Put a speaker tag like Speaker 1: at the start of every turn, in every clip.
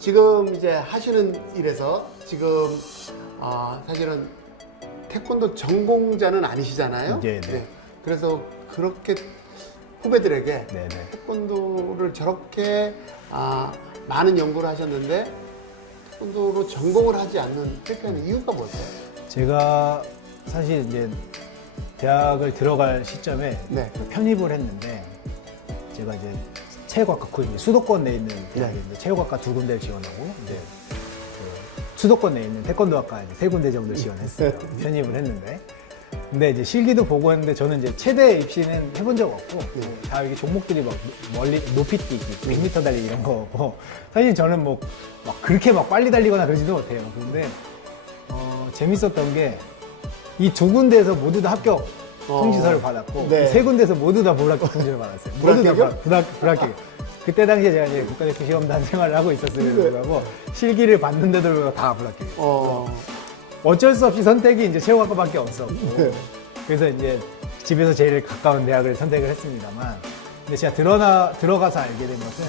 Speaker 1: 지금 이제 하시는 일에서 지금 아, 사실은 태권도 전공자는 아니시잖아요.
Speaker 2: 네, 네.
Speaker 1: 그래서 그렇게 후배들에게
Speaker 2: 네 네.
Speaker 1: 태권도를 저렇게 아, 많은 연구를 하셨는데 태권도로 전공을 하지 않는 실패하는 이유가 뭘까요?
Speaker 2: 제가 사실 이제 대학을 들어갈 시점에
Speaker 1: 네.
Speaker 2: 그 편입을 했는데 제가 이제 체육학과 그 이제 수도권 내에 있는 대학에
Speaker 1: 네.
Speaker 2: 체육학과 두 군데를 지원하고 이제 그 수도권 내에 있는 태권도학과 이제 세 군데 정도 지원했어요.
Speaker 1: 네.
Speaker 2: 편입을 했는데 근데 이제 실기도 보고 했는데 저는 이제 최대 입시는 해본 적 없고
Speaker 1: 네.
Speaker 2: 다 이게 종목들이 막 멀리 높이 뛰기, 100m 달리기 이런 거고 사실 저는 뭐 막 그렇게 막 빨리 달리거나 그러지도 못해요. 그런데 어, 재밌었던 게 이 두 군데에서 모두 다 합격
Speaker 1: 어.
Speaker 2: 통지서를 받았고
Speaker 1: 네.
Speaker 2: 세 군데에서 모두 다 불합격 통지를 받았어요. 모두 다?
Speaker 1: 불합,
Speaker 2: 불합격. 그때 당시에 제가 이제 국가대표 시험단 생활을 하고 있었어요.
Speaker 1: 네.
Speaker 2: 그래서 실기를 봤는데도 불구하고 다 불합격.
Speaker 1: 어,
Speaker 2: 어쩔 수 없이 선택이 이제 체육학과밖에 없었고
Speaker 1: 네.
Speaker 2: 그래서 이제 집에서 제일 가까운 대학을 선택을 했습니다만 근데 제가 들어나 들어가서 알게 된 것은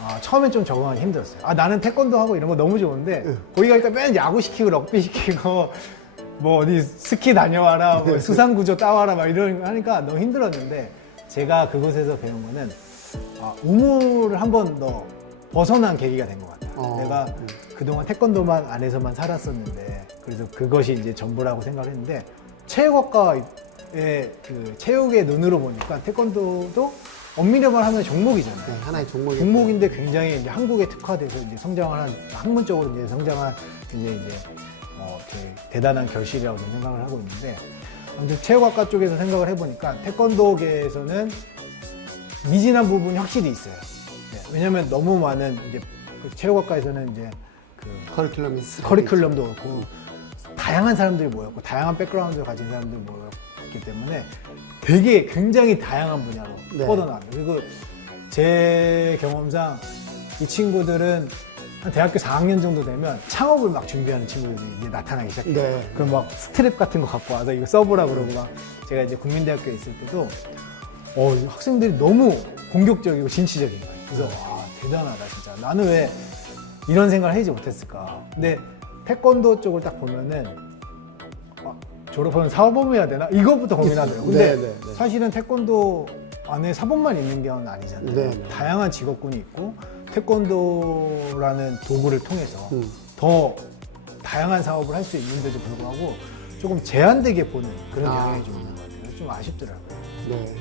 Speaker 2: 아, 처음엔 좀 적응하기 힘들었어요. 아 나는 태권도 하고 이런 거 너무 좋은데
Speaker 1: 네.
Speaker 2: 거기 가니까 맨 야구 시키고 럭비 시키고 뭐 어디 스키 다녀와라,
Speaker 1: 네.
Speaker 2: 뭐 수상 구조 따와라 막 이런 거 하니까 너무 힘들었는데 제가 그곳에서 배운 거는 아, 우물을 한 번 더 벗어난 계기가 된 것 같아요.
Speaker 1: 어,
Speaker 2: 내가
Speaker 1: 음.
Speaker 2: 그동안 태권도만 안에서만 살았었는데 그래서 그것이 이제 전부라고 생각을 했는데 체육학과의 그 체육의 눈으로 보니까 태권도도 엄밀히 말하면 종목이잖아요.
Speaker 1: 네, 하나의 종목이
Speaker 2: 종목인데 굉장히 이제 한국에 특화돼서 이제 성장을 한 학문적으로 이제 성장한 이제 이제 대단한 결실이라고 생각을 하고 있는데 아무튼 체육학과 쪽에서 생각을 해보니까 태권도계에서는 미진한 부분이 확실히 있어요. 네, 왜냐하면 너무 많은 이제 그 체육학과에서는 이제 그
Speaker 1: 커리큘럼이 있-
Speaker 2: 커리큘럼도 그렇고 다양한 사람들이 모였고 다양한 백그라운드를 가진 사람들이 모였기 때문에 되게 굉장히 다양한 분야로
Speaker 1: 네.
Speaker 2: 뻗어나가요. 그리고 제 경험상 이 친구들은 한 대학교 4학년 정도 되면 창업을 막 준비하는 친구들이 이제 나타나기 시작해요.
Speaker 1: 네.
Speaker 2: 그럼 막 스트랩 같은 거 갖고 와서 이거 써보라 그러고 막 제가 이제 국민대학교에 있을 때도 어, 이 학생들이 너무 공격적이고 진취적인 거예요. 그래서 와 대단하다 진짜. 나는 왜 이런 생각을 하지 못했을까. 근데 태권도 쪽을 딱 보면은 아, 졸업하면 사범 해야 되나? 이것부터 고민하더라고요. 근데
Speaker 1: 네, 네, 네.
Speaker 2: 사실은 태권도 안에 사범만 있는 게 아니잖아요.
Speaker 1: 네, 네.
Speaker 2: 다양한 직업군이 있고 태권도라는 도구를 통해서
Speaker 1: 음.
Speaker 2: 더 다양한 사업을 할 수 있는데도 불구하고 조금 제한되게 보는 그런
Speaker 1: 아.
Speaker 2: 경향이 좀 있는 것 같아요. 좀 아쉽더라고요.
Speaker 1: 네.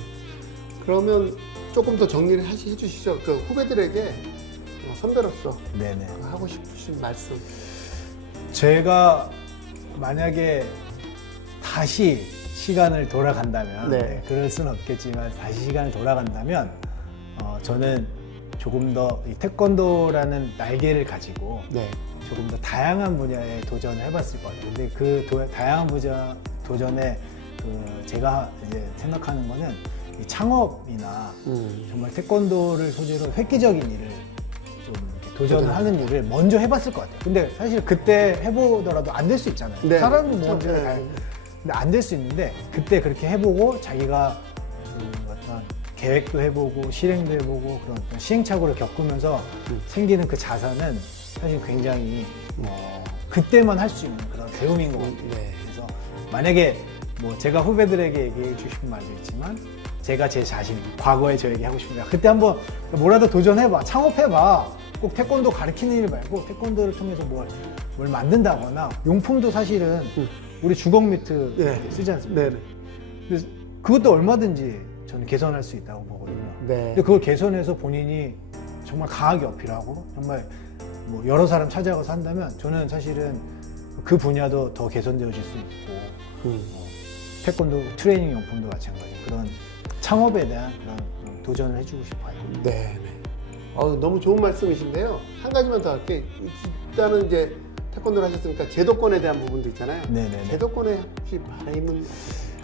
Speaker 1: 그러면 조금 더 정리를 하시, 해주시죠. 그 후배들에게 어, 선배로서
Speaker 2: 네네.
Speaker 1: 하고 싶으신 말씀.
Speaker 2: 제가 만약에 다시 시간을 돌아간다면
Speaker 1: 네.
Speaker 2: 네, 그럴 수는 없겠지만 다시 시간을 돌아간다면 어, 저는 조금 더 이 태권도라는 날개를 가지고
Speaker 1: 네.
Speaker 2: 조금 더 다양한 분야에 도전을 해봤을 것 같아요. 근데 그 도- 다양한 분야 도전에 그 제가 이제 생각하는 거는 이 창업이나
Speaker 1: 음.
Speaker 2: 정말 태권도를 소재로 획기적인 일을 좀 이렇게 도전을
Speaker 1: 하는
Speaker 2: 일을 먼저 해봤을 것 같아요. 근데 사실 그때 해보더라도 안 될 수 있잖아요.
Speaker 1: 네.
Speaker 2: 사람이 뭐
Speaker 1: 그렇죠.
Speaker 2: 다
Speaker 1: 네.
Speaker 2: 근데 안 될 수 있는데 그때 그렇게 해보고 자기가 그 어떤 계획도 해보고 실행도 해보고 그런 어떤 시행착오를 겪으면서
Speaker 1: 음.
Speaker 2: 생기는 그 자산은 사실 굉장히 어, 그때만 할 수 있는 그런 배움인 것 같아요.
Speaker 1: 네.
Speaker 2: 그래서 만약에 뭐 제가 후배들에게 얘기해 주고 싶은 말도 있지만 제가 제 자신 과거에 저에게 하고 싶은 말 그때 한번 뭐라도 도전해봐 창업해봐 꼭 태권도 가르치는 일 말고 태권도를 통해서 뭘, 뭘 만든다거나 용품도 사실은
Speaker 1: 음.
Speaker 2: 우리 주걱 미트
Speaker 1: 네.
Speaker 2: 쓰지 않습니까?
Speaker 1: 네. 네.
Speaker 2: 그래서 그것도 얼마든지 저는 개선할 수 있다고 보거든요.
Speaker 1: 네.
Speaker 2: 근데 그걸 개선해서 본인이 정말 강하게 어필하고 정말 뭐 여러 사람 찾아가서 한다면 저는 사실은 그 분야도 더 개선되어질 수 있고
Speaker 1: 음.
Speaker 2: 태권도 트레이닝 용품도 마찬가지 그런 창업에 대한 그런 음, 도전을 해주고 싶어요.
Speaker 1: 네. 네. 어우, 너무 좋은 말씀이신데요. 한 가지만 더 할게. 일단은 이제 태권도를 하셨으니까 제도권에 대한 부분도 있잖아요.
Speaker 2: 네네네.
Speaker 1: 제도권에 혹시 바람은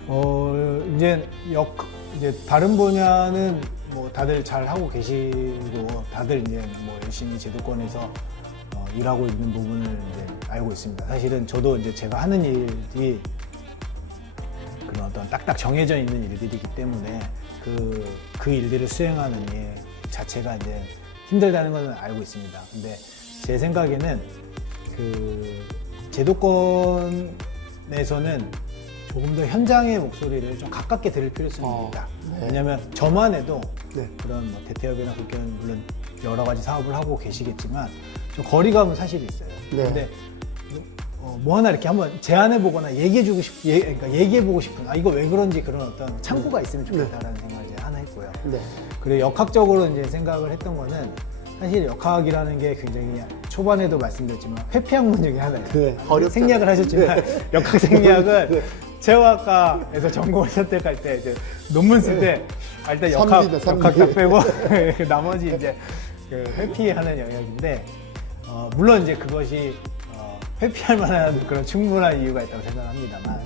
Speaker 2: 어 이제 역 이제 다른 분야는 뭐 다들 잘 하고 계시고 다들 이제 뭐 열심히 제도권에서 어, 일하고 있는 부분을 이제 알고 있습니다. 사실은 저도 이제 제가 하는 일이 그런 어떤 딱딱 정해져 있는 일들이기 때문에 그, 그 일들을 수행하는 일 자체가 이제 힘들다는 건 알고 있습니다. 근데 제 생각에는 그 제도권에서는 조금 더 현장의 목소리를 좀 가깝게 들을 필요성이
Speaker 1: 어,
Speaker 2: 있다.
Speaker 1: 네.
Speaker 2: 왜냐하면 저만 해도
Speaker 1: 네.
Speaker 2: 그런 뭐 대태협이나 국회는 물론 여러 가지 사업을 하고 계시겠지만 좀 거리감은 사실 있어요.
Speaker 1: 네.
Speaker 2: 근데 어, 뭐 하나 이렇게 한번 제안해보거나 얘기해주고 싶, 예, 그러니까 얘기해보고 싶은 아 이거 왜 그런지 그런 어떤 창구가 있으면 좋겠다라는 생각을 이제 하나 했고요.
Speaker 1: 네.
Speaker 2: 그리고 역학적으로 이제 생각을 했던 거는 사실 역학이라는 게 굉장히 초반에도 말씀드렸지만 회피학문 중에 하나예요.
Speaker 1: 네, 어렵잖아요.
Speaker 2: 생략을 하셨지만 역학 생략은
Speaker 1: 네.
Speaker 2: 체육학과에서 전공을 선택할 때 이제 논문 쓸때 아, 일단 역학
Speaker 1: 삼비다, 삼비.
Speaker 2: 역학 다 빼고 나머지 이제 그 회피하는 영역인데 어, 물론 이제 그것이 어, 회피할 만한 그런 충분한 이유가 있다고 생각합니다만 어,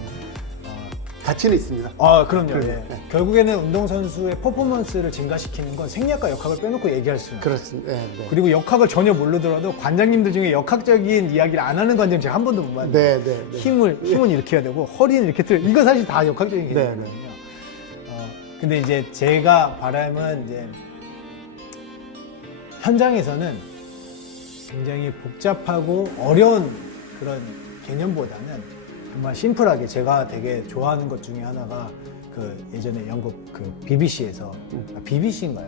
Speaker 1: 가치는 있습니다.
Speaker 2: 아, 그럼요.
Speaker 1: 그럼요.
Speaker 2: 예.
Speaker 1: 네.
Speaker 2: 결국에는 운동 선수의 퍼포먼스를 증가시키는 건 생략과 역학을 빼놓고 얘기할 수는 없어요.
Speaker 1: 그렇습니다. 네, 네.
Speaker 2: 그리고 역학을 전혀 모르더라도 관장님들 중에 역학적인 이야기를 안 하는 관장 제가 한 번도 못 봤는데
Speaker 1: 네, 네, 네.
Speaker 2: 힘을 힘은 이렇게 해야 되고 허리는 이렇게 틀어 이거 사실 다 역학적인
Speaker 1: 네,
Speaker 2: 개념이거든요. 어, 근데 이제 제가 바람은 이제 현장에서는 굉장히 복잡하고 어려운 그런 개념보다는 정말 심플하게 제가 되게 좋아하는 것 중에 하나가 그 예전에 영국 그 BBC에서 BBC인가요?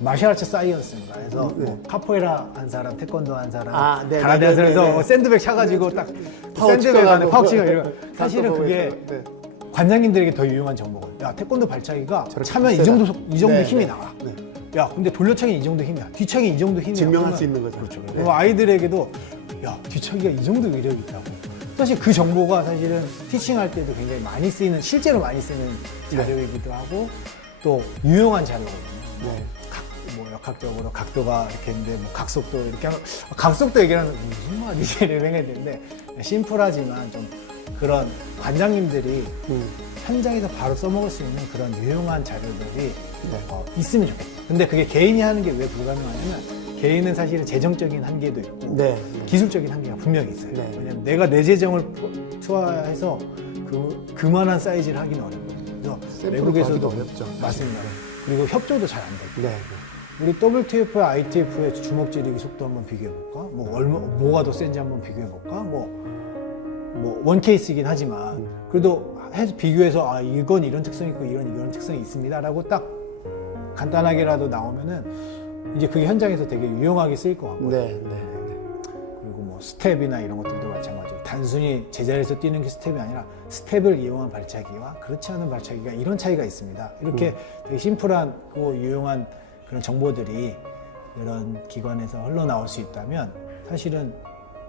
Speaker 2: 마샬아츠 사이언스인가 해서
Speaker 1: 네.
Speaker 2: 뭐 카포에라 한 사람, 태권도 한 사람,
Speaker 1: 아, 네,
Speaker 2: 가라데
Speaker 1: 네,
Speaker 2: 한
Speaker 1: 네, 네, 네.
Speaker 2: 뭐 샌드백 차가지고 딱
Speaker 1: 파워
Speaker 2: 샌드백
Speaker 1: 치고
Speaker 2: 안에
Speaker 1: 가고.
Speaker 2: 파워치가 이런 사실은
Speaker 1: 각도
Speaker 2: 그게
Speaker 1: 네.
Speaker 2: 관장님들에게 더 유용한 정보거든요. 야, 태권도 발차기가 차면 이
Speaker 1: 세다.
Speaker 2: 정도 속- 이 정도
Speaker 1: 네,
Speaker 2: 힘이
Speaker 1: 네,
Speaker 2: 나와.
Speaker 1: 네.
Speaker 2: 야, 근데 돌려차기 이 정도 힘이야. 뒤차기 이 정도 힘이야.
Speaker 1: 증명할
Speaker 2: 그러면
Speaker 1: 수 있는 거죠.
Speaker 2: 그렇죠.
Speaker 1: 네.
Speaker 2: 그리고 아이들에게도 야, 뒤차기가 이 정도 위력이 있다고. 사실 그 정보가 사실은 티칭할 때도 굉장히 많이 쓰이는 실제로 많이 쓰는 자료이기도 하고 또 유용한 자료거든요.
Speaker 1: 네.
Speaker 2: 각, 뭐 역학적으로 각도가 이렇게 있는데 뭐 각속도 이렇게 하면 아, 각속도 얘기하는 무슨 말이지 이런 생각이 드는데 심플하지만 좀 그런 관장님들이
Speaker 1: 음.
Speaker 2: 현장에서 바로 써먹을 수 있는 그런 유용한 자료들이
Speaker 1: 네.
Speaker 2: 어, 있으면 좋겠다. 근데 그게 개인이 하는 게 왜 불가능하냐면 개인은 사실은 재정적인 한계도 있고
Speaker 1: 네.
Speaker 2: 기술적인 한계가 분명히 있어요.
Speaker 1: 네.
Speaker 2: 왜냐면 내가 내 재정을 투- 투하해서 그 그만한 사이즈를 하기는 어려워요. 그래서
Speaker 1: 외국에서도 어렵죠.
Speaker 2: 맞습니다. 그리고 협조도 잘 안 되고.
Speaker 1: 네.
Speaker 2: 우리 WTF와 ITF의 주먹 지르기 속도 한번 비교해 볼까? 뭐 얼마 뭐가 더 센지 한번 비교해 볼까? 뭐뭐 원 케이스이긴 하지만
Speaker 1: 음.
Speaker 2: 그래도 해서 비교해서 아 이건 이런 특성이 있고 이런 이런 특성이 있습니다라고 딱 간단하게라도 나오면은 이제 그게 현장에서 되게 유용하게 쓰일 것 같고요.
Speaker 1: 네. 네.
Speaker 2: 그리고 뭐 스텝이나 이런 것들도 마찬가지로 단순히 제자리에서 뛰는 게 스텝이 아니라 스텝을 이용한 발차기와 그렇지 않은 발차기가 이런 차이가 있습니다. 이렇게 되게 심플한 고 유용한 그런 정보들이 이런 기관에서 흘러나올 수 있다면 사실은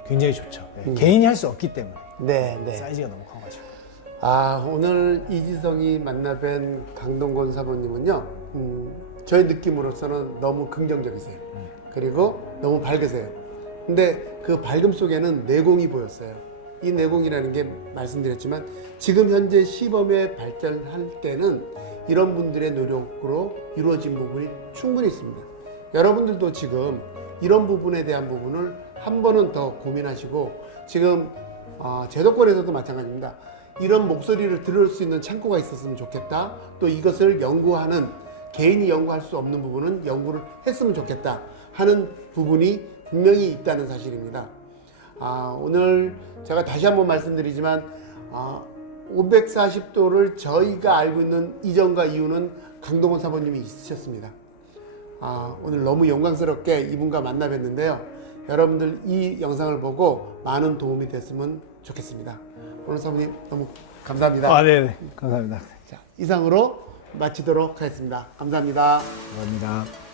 Speaker 2: 굉장히 좋죠. 네, 개인이 할 수 없기 때문에
Speaker 1: 네. 네.
Speaker 2: 사이즈가 너무 커가지고.
Speaker 1: 아, 오늘 이지성이 만나뵌 강동건 사모님은요, 음, 저의 느낌으로서는 너무 긍정적이세요. 그리고 너무 밝으세요. 근데 그 밝음 속에는 내공이 보였어요. 이 내공이라는 게 말씀드렸지만 지금 현재 시범에 발전할 때는 이런 분들의 노력으로 이루어진 부분이 충분히 있습니다. 여러분들도 지금 이런 부분에 대한 부분을 한 번은 더 고민하시고 지금 아, 제도권에서도 마찬가지입니다. 이런 목소리를 들을 수 있는 창구가 있었으면 좋겠다. 또 이것을 연구하는 개인이 연구할 수 없는 부분은 연구를 했으면 좋겠다 하는 부분이 분명히 있다는 사실입니다. 아, 오늘 제가 다시 한번 말씀드리지만 아, 540도를 저희가 알고 있는 이전과 이유는 강동원 사모님이 있으셨습니다. 아, 오늘 너무 영광스럽게 이분과 만나 뵀는데요. 여러분들 이 영상을 보고 많은 도움이 됐으면 좋겠습니다. 오늘 사모님 너무 감사합니다.
Speaker 2: 아, 네, 감사합니다.
Speaker 1: 자, 이상으로 마치도록 하겠습니다. 감사합니다.
Speaker 2: 감사합니다.